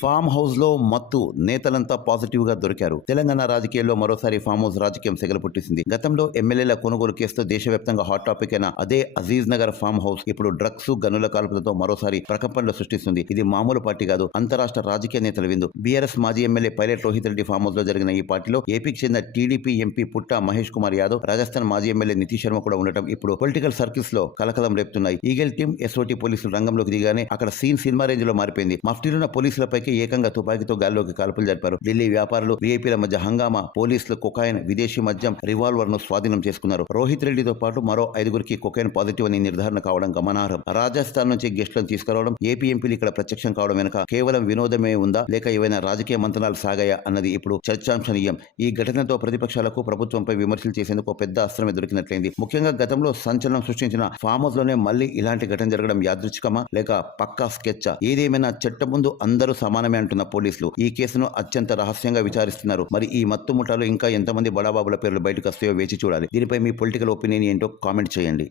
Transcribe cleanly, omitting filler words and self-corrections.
Farm house లో మత్తు నేతలంతా పాజిటివ్ గా దొరికారు. తెలంగాణ రాజకీయాల్లో మరోసారి ఫామ్ హౌస్ రాజకీయం సెగలు పుట్టింది. గతంలో ఎమ్మెల్యేల కొనుగోలు కేసుతో దేశవ్యాప్తంగా హాట్ టాపిక్ అయిన అదే అజీజ్ నగర్ ఫామ్ హౌస్ ఇప్పుడు డ్రగ్స్ గనుల కాల్పులతో మరోసారి ప్రకంపనలు సృష్టిస్తుంది. ఇది మామూలు పార్టీ కాదు, అంతరాష్ట్ర రాజకీయ నేతల విందు. బీఆర్ఎస్ మాజీ MLA pilot Rohit Reddy farm house లో జరిగిన ఈ పార్టీలో ఏపీకి చెందిన టీడీపీ ఎంపీ పుట్ట మహేష్ కుమార్ యాదవ్, రాజస్థాన్ మాజీ ఎమ్మెల్యే నితీష్ శర్మ కూడా ఉండటం ఇప్పుడు పొలిటికల్ సర్కిల్స్ లో కలకలం రేపుతున్నాయి. ఈగల్ టీం, ఎస్ఓటీ పోలీసులు రంగంలోకి దిగానే అక్కడ సీన్ సినిమా రేంజ్ లో మారిపోయింది. మఫ్టీలున్న పోలీసులపైకి ఏకంగా తుపాకీతో గాల్లోకి కాల్పులు జరిపారు. ఢిల్లీ వ్యాపారులు, వీఐపీల మధ్య హంగామా, పోలీసులు కొకైన్, విదేశీ మద్యం, రివాల్వర్ ను స్వాధీనం చేసుకున్నారు. రోహిత్ రెడ్డితో పాటు మరో 5గురికి కొకైన్ పాజిటివ్ అని నిర్ధారణ కావడం గమనార్హం. రాజస్థాన్ నుంచి గెస్టులను తీసుకురావడం, ఏపీ ఎంపీలు ఇక్కడ ప్రత్యక్షం కావడం వెనుక కేవలం వినోదమే ఉందా లేక ఏవైనా రాజకీయ మంత్రాలు సాగాయా అన్నది ఇప్పుడు చర్చాంశనీయం. ఈ ఘటనతో ప్రతిపక్షాలకు ప్రభుత్వంపై విమర్శలు చేసేందుకు పెద్ద అస్త్రమే దొరికినట్లయింది. ముఖ్యంగా గతంలో సంచలనం సృష్టించిన ఫామ్ హౌస్ లోనే మళ్లీ ఇలాంటి ఘటన జరగడం యాదృచ్ఛికమా లేక పక్కా స్కెచ్చా? ఏదేమైనా చట్టం ముందు అందరూ సమానమే అంటున్న పోలీసులు ఈ కేసును అత్యంత రహస్యంగా విచారిస్తున్నారు. మరి ఈ మత్తు ముఠాలో ఇంకా ఎంతమంది బడాబాబుల పేర్లు బయటకు వస్తాయో వేచి చూడాలి. దీనిపై మీ పొలిటికల్ ఒపీనియన్ ఏంటో కామెంట్ చేయండి.